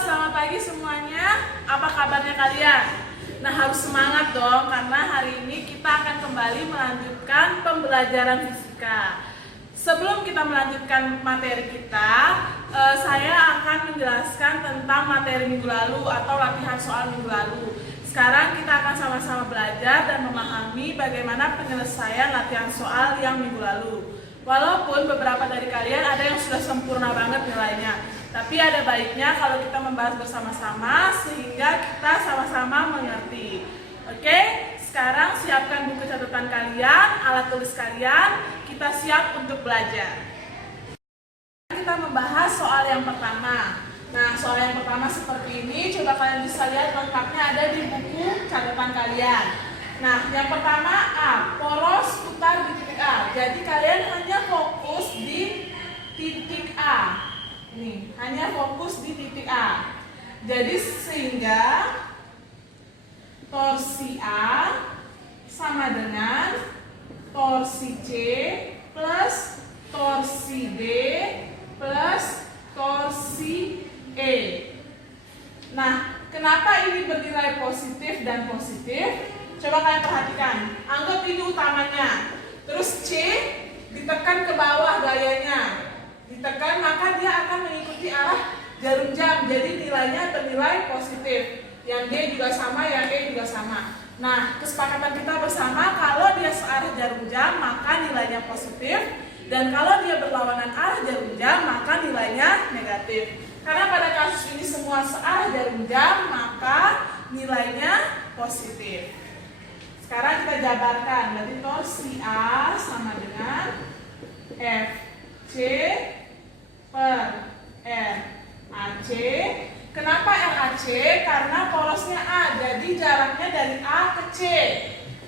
selamat pagi semuanya. Apa kabarnya kalian? Nah, harus semangat dong karena hari ini kita akan kembali melanjutkan pembelajaran fisika. Sebelum kita melanjutkan materi kita, saya akan menjelaskan tentang materi minggu lalu atau latihan soal minggu lalu. Sekarang kita akan sama-sama belajar dan memahami bagaimana penyelesaian latihan soal yang minggu lalu. Walaupun beberapa dari kalian ada yang sudah sempurna banget nilainya, tapi ada baiknya kalau kita membahas bersama-sama sehingga kita sama-sama mengerti. Oke, sekarang siapkan buku catatan kalian, alat tulis kalian, kita siap untuk belajar. Kita membahas soal yang pertama. Nah, soal yang pertama seperti ini, coba kalian bisa lihat lengkapnya ada di buku catatan kalian. Nah, yang pertama A, poros putar di titik A. Jadi kalian hanya fokus di titik A. Ini, hanya fokus di titik A. Jadi sehingga torsi A sama dengan torsi C plus torsi D plus torsi E. Nah, kenapa ini bernilai positif dan positif? Coba kalian perhatikan, anggap ini utamanya. Terus C ditekan ke bawah gayanya. Ditekan maka dia akan mengikuti arah jarum jam. Jadi nilainya bernilai positif. Yang D juga sama, yang E juga sama. Nah, kesepakatan kita bersama kalau dia searah jarum jam maka nilainya positif. Dan kalau dia berlawanan arah jarum jam maka nilainya negatif. Karena pada kasus ini semua searah jarum jam maka nilainya positif. Sekarang kita jabarkan, berarti torsi A sama dengan FC per RAC. Kenapa RAC? Karena porosnya A, jadi jaraknya dari A ke C.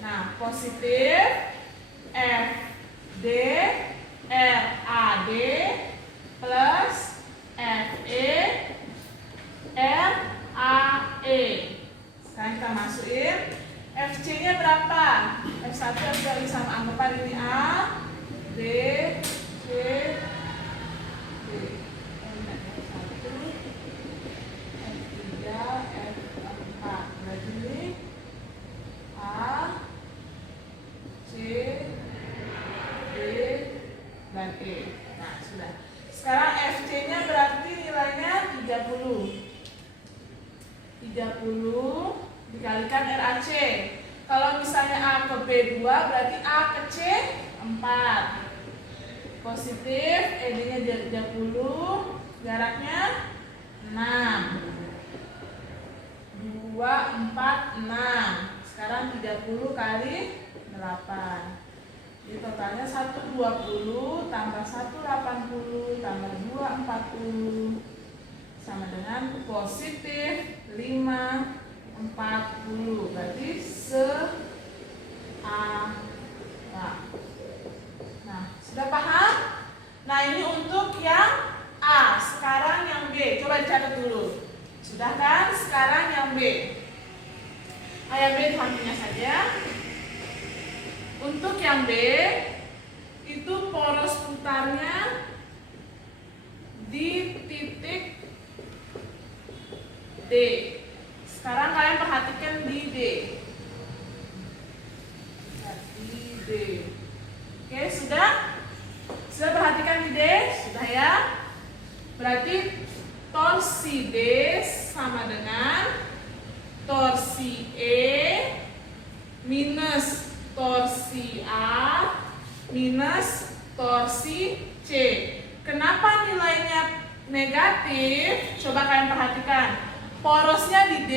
Nah, positif FD RAD plus FE RAE. Sekarang kita masukin FC-nya berapa? F1 dari sama anggapan ini A, D, C, D. F1, F3, F4. Berarti ini A, C, D, dan E. Nah, sudah. Sekarang FC-nya berarti nilainya 30. 30 dikalikan RAC. Kalau misalnya A ke B 2 berarti A ke C 4. Positif, ED-nya 30, jaraknya 6. 2, 4, 6. Sekarang 30 kali 8. Jadi totalnya 120 tambah 1 80 tambah 2 40 sama dengan positif 5 40, berarti Nah, sudah paham? Nah, ini untuk yang A. Sekarang yang B, coba dicatat dulu. Sudah kan? Sekarang yang B. Yang B sampingnya saja. Untuk yang B itu poros putarnya di titik D. Sekarang kalian perhatikan di D. Di D. Oke, sudah? Sudah perhatikan di D? Sudah ya? Berarti torsi D sama dengan torsi E minus torsi A minus torsi C. Kenapa nilainya negatif? Coba kalian perhatikan. Porosnya di D,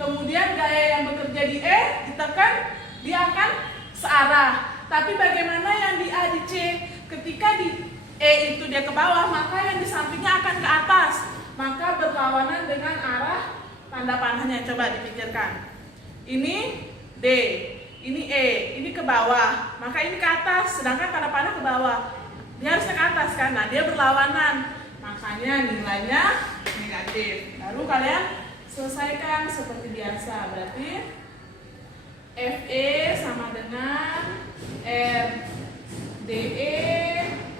kemudian gaya yang bekerja di E ditekan, dia akan searah. Tapi bagaimana yang di A, di C? Ketika di E itu dia ke bawah, maka yang di sampingnya akan ke atas. Maka berlawanan dengan arah tanda panahnya. Coba dipikirkan. Ini D, ini E, ini ke bawah. Maka ini ke atas, sedangkan tanda panah ke bawah. Dia harusnya ke atas kan? Nah, dia berlawanan. Makanya nilainya negatif. Lalu kalian selesaikan seperti biasa. Berarti FE sama dengan RDE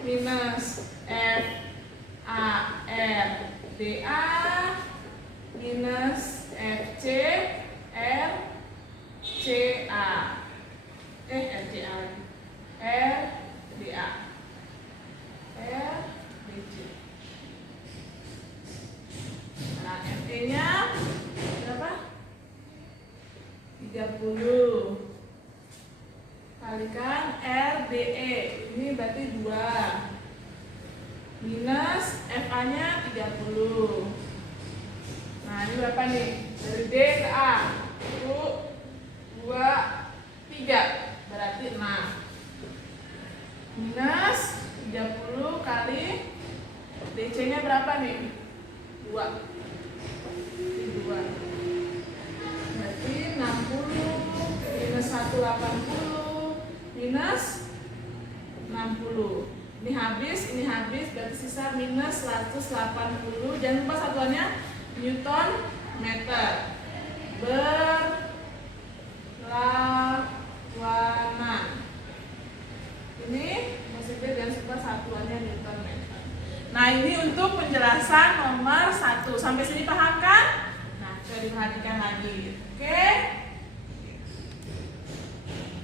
minus FARDA DE, ini berarti 2. Minus FA-nya 30. Nah, ini berapa nih? Dari D ke A. 1, 2, 3. Berarti 6. Minus 30 kali DC-nya berapa nih? 2. Ini 2. Berarti 60 minus 180 minus 60. Ini habis, berarti sisa minus 180. Jangan lupa satuannya Newton meter. Berlawanan. Ini maksudnya jangan lupa satuannya Newton meter. Nah, ini untuk penjelasan nomor 1. Sampai sini paham kan? Nah, coba diperhatikan lagi. Oke?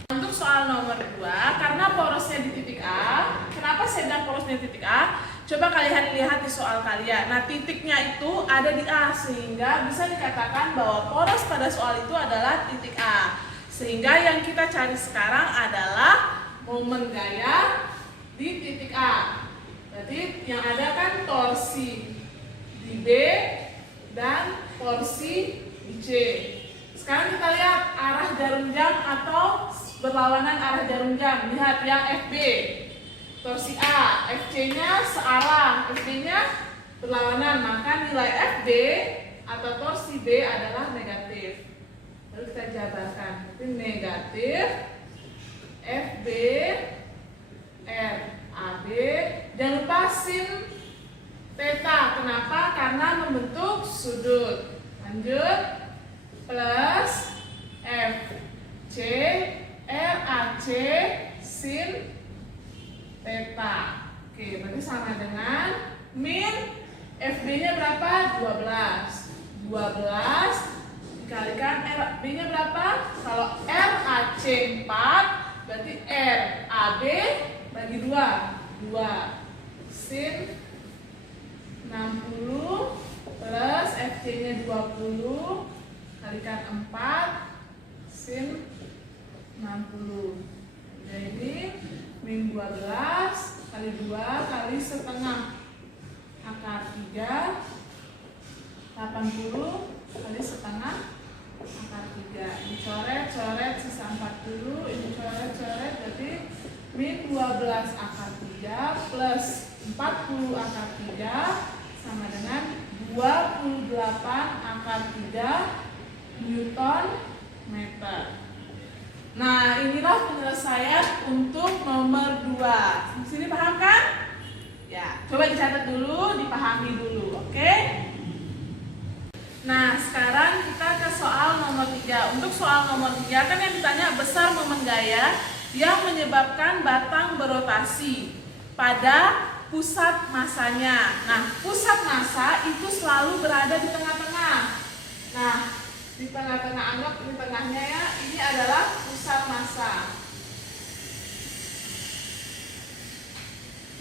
Untuk soal nomor 2, karena porosnya di titik A. Kenapa saya bilang porosnya di titik A? Coba kalian lihat di soal kalian. Nah, titiknya itu ada di A, sehingga bisa dikatakan bahwa poros pada soal itu adalah titik A. Sehingga yang kita cari sekarang adalah momen gaya di titik A. Berarti yang ada kan torsi di B dan torsi di C. Sekarang kita lihat arah jarum jam atau berlawanan arah jarum jam. Lihat yang FB, torsi A, FC-nya searah, FB-nya berlawanan, maka nilai FB atau torsi B adalah negatif. Lalu kita jabarkan, itu negatif FB RAB. Jangan lupa sin theta. Kenapa? Karena membentuk sudut. Lanjut, plus FC RAC sin theta. Oke, berarti sama dengan min FB-nya berapa? 12. 12 dikalikan RB-nya berapa? Kalau RAC 4, berarti RAB bagi 2. 2 sin 60 plus FC-nya 20 kalikan 4 sin 60. Jadi min 12 kali 2 kali setengah akar 3, 80 kali setengah akar 3. Ini coret sisa 40, ini coret berarti min 12 akar 3 plus 40 akar 3 sama dengan 28 akar 3 Newton meter. Nah, inilah penyelesaian untuk nomor 2. Di sini paham kan? Ya, coba dicatat dulu, dipahami dulu, oke? Nah, sekarang kita ke soal nomor 3. Untuk soal nomor 3 kan yang ditanya besar momen gaya yang menyebabkan batang berotasi pada pusat masanya. Nah, pusat massa itu selalu berada di tengah-tengah. Nah, di tengah-tengah, anggap di tengahnya ya, ini adalah pusat massa.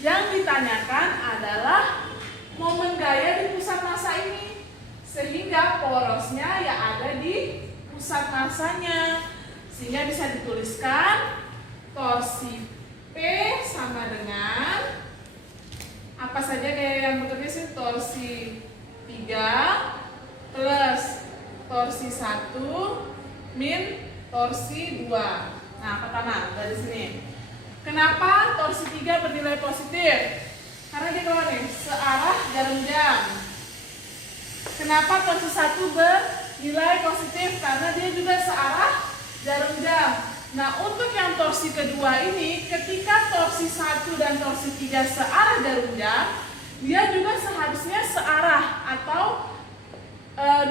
Yang ditanyakan adalah momen gaya di pusat massa ini, sehingga porosnya ya ada di pusat massanya. Sehingga bisa dituliskan torsi P sama dengan apa saja gaya yang bekerja sih? Torsi 3 plus torsi 1 min torsi 2. Nah, pertama dari sini. Kenapa torsi 3 bernilai positif? Karena dia keluar nih, searah jarum jam. Kenapa torsi 1 bernilai positif? Karena dia juga searah jarum jam. Nah, untuk yang torsi kedua ini, ketika torsi 1 dan torsi 3 searah jarum jam, dia juga seharusnya searah atau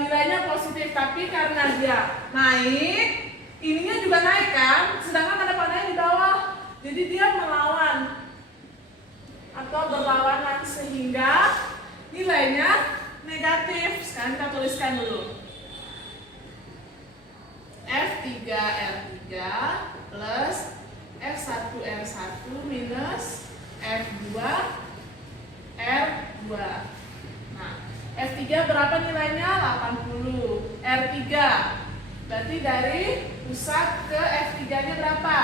nilainya positif. Tapi karena dia naik, ininya juga naik kan, sedangkan ada panahnya di bawah. Jadi dia melawan atau berlawanan sehingga nilainya negatif. Sekarang kita tuliskan dulu. F3R3 plus F1R1 minus F2R2. Nah, F3 berapa nilainya? 80. R3 berarti dari pusat ke F3 nya berapa?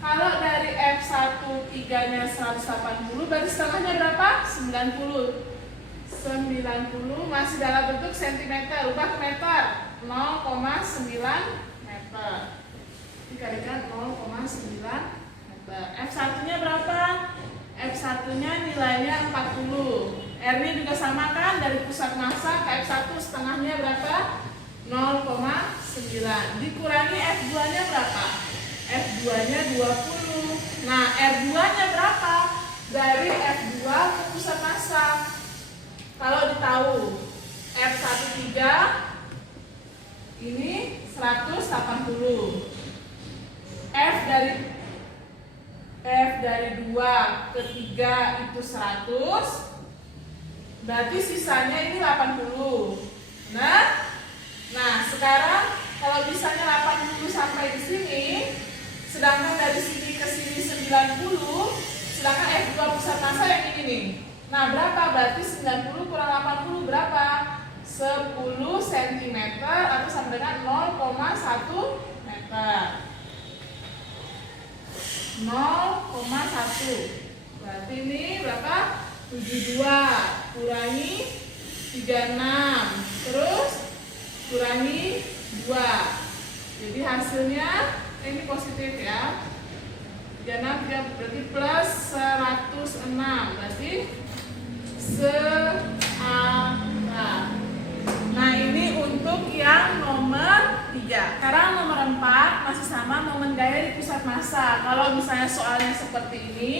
Kalau dari F1 3-nya 180, berarti setengahnya berapa? 90. 90 masih dalam bentuk cm, ubah ke meter. 0,9 meter. Dikalikan 0,9 meter. F1-nya berapa? F1-nya nilainya 40. R-nya juga sama kan, dari pusat massa ke F1 setengahnya berapa? 0,9. Dikurangi F2-nya berapa? F2-nya 20. Nah, R2-nya berapa? Dari F2 ke pusat massa. Kalau ditahu F1 3 ini 180. F dari 2 ke 3 itu 100. Berarti sisanya ini 80. Nah, sekarang kalau misalnya 80 sampai di sini, sedangkan dari sini ke sini 90, sedangkan F2 pusat massa yang ini nih. Nah, berapa? Berarti 90 kurang 80 berapa? 10 cm atau sama dengan 0,1 meter. 0,1. Berarti ini berapa? 72 kurangi 36, terus kurangi 2. Jadi hasilnya ini positif ya. 36 berarti plus 106, berarti searah. Nah, ini untuk yang nomor 3. Sekarang nomor 4 masih sama, momen gaya di pusat massa. Kalau misalnya soalnya seperti ini,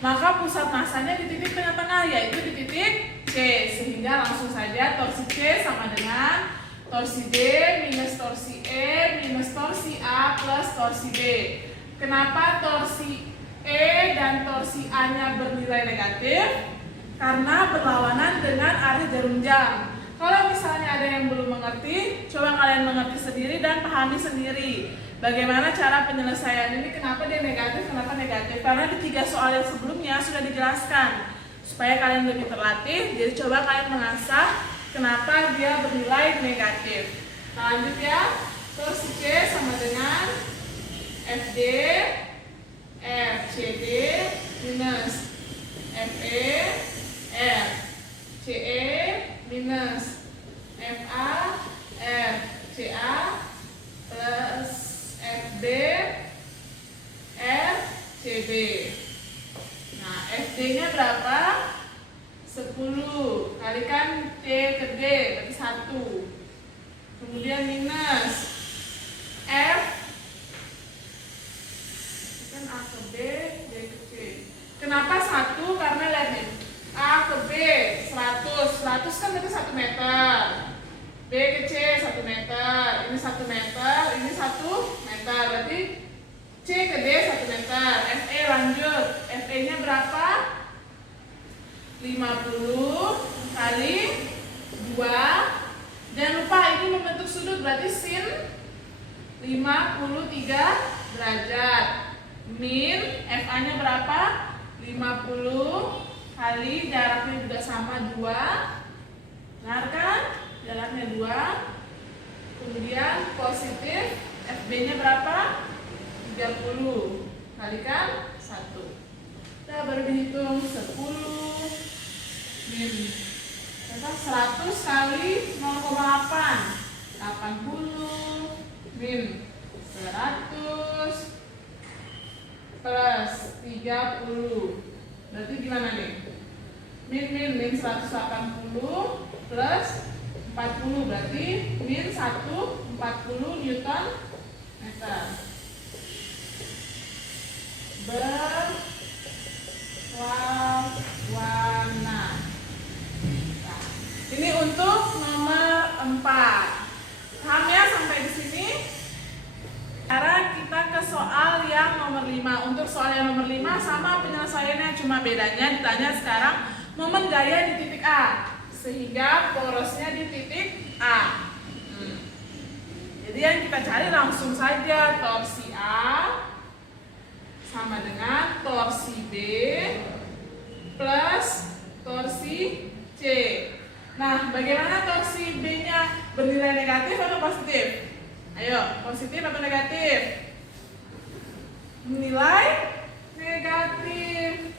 maka pusat massanya di titik tengah-tengah, yaitu di titik C. Sehingga langsung saja torsi C sama dengan torsi D minus torsi E minus torsi A plus torsi B. Kenapa torsi E dan torsi A-nya bernilai negatif? Karena berlawanan dengan arah jarum jam. Kalau misalnya ada yang belum mengerti, coba kalian mengerti sendiri dan pahami sendiri. Bagaimana cara penyelesaian ini, kenapa dia negatif, kenapa negatif. Karena di 3 soal yang sebelumnya sudah dijelaskan. Supaya kalian lebih terlatih, jadi coba kalian mengasah kenapa dia bernilai negatif. Nah, lanjut ya. Torsi C sama dengan FD FCD minus FE R CE minus FA R CA plus FB R CB. Nah, FD nya berapa? 10 kalikan C ke D berarti 1. Kemudian minus F kan A ke B, D ke C. Kenapa 1? Karena lihat nih, A ke B 100 kan berarti 1 meter. B ke C 1 meter. Ini 1 meter, ini 1 meter. Berarti C ke D 1 meter. FE lanjut. FE nya berapa? 50 kali 2. Jangan lupa ini membentuk sudut, berarti sin 53 derajat. Min FA nya berapa? 50 kali jaraknya juga sama 2. Benar kan? Jaraknya 2. Kemudian positif FB nya berapa? 30 kalikan 1. Kita baru dihitung 10 min 100 kali 0,8 80 min 100 plus 30. Berarti gimana nih? Min 180 plus 40 berarti min 140 Newton meter. Berwarna. Nah, ini untuk nomor 4. Paham ya sampai di sini? Sekarang kita ke soal yang nomor 5. Untuk soal yang nomor 5 sama penyelesaiannya, cuma bedanya ditanya sekarang momen gaya di titik A, sehingga porosnya di titik A. Jadi yang kita cari langsung saja torsi A sama dengan torsi B plus torsi C. Nah, bagaimana torsi B-nya bernilai negatif atau positif? Ayo, positif atau negatif? nilai negatif.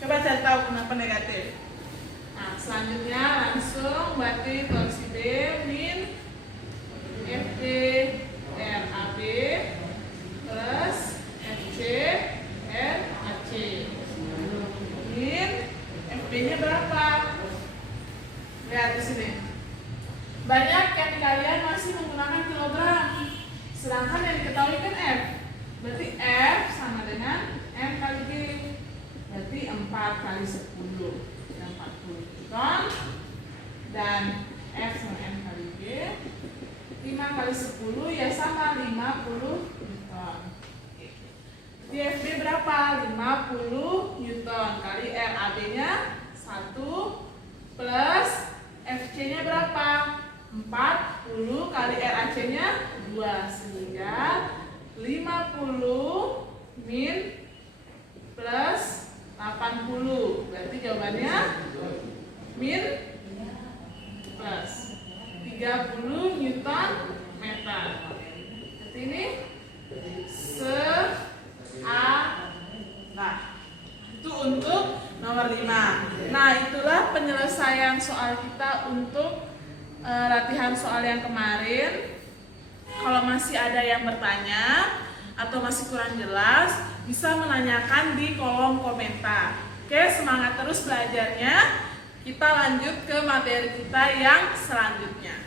Coba cari tahu kenapa negatif. Nah, selanjutnya langsung berarti torsi B min FD RAB plus FC RAC. Min FD-nya berapa? Lihat di sini. Banyak yang kalian masih menggunakan kilogram. Sedangkan yang diketahui kan F. Berarti F sama dengan M kali G. Berarti 4 kali 10. 40 ton. Dan F sama M kali G. 5 kali 10 ya sama 50 Newton. Di FB berapa? 50 Newton kali RAB nya 1 plus FC-nya berapa? 40 kali RAC nya 2, sehingga 50 min plus 80. Berarti jawabannya min plus 30 Newton meter. Berarti ini nah, itu untuk nomor 5. Nah, itulah penyelesaian soal kita untuk latihan soal yang kemarin. Kalau masih ada yang bertanya atau masih kurang jelas, bisa menanyakan di kolom komentar. Oke, semangat terus belajarnya. Kita lanjut ke materi kita yang selanjutnya.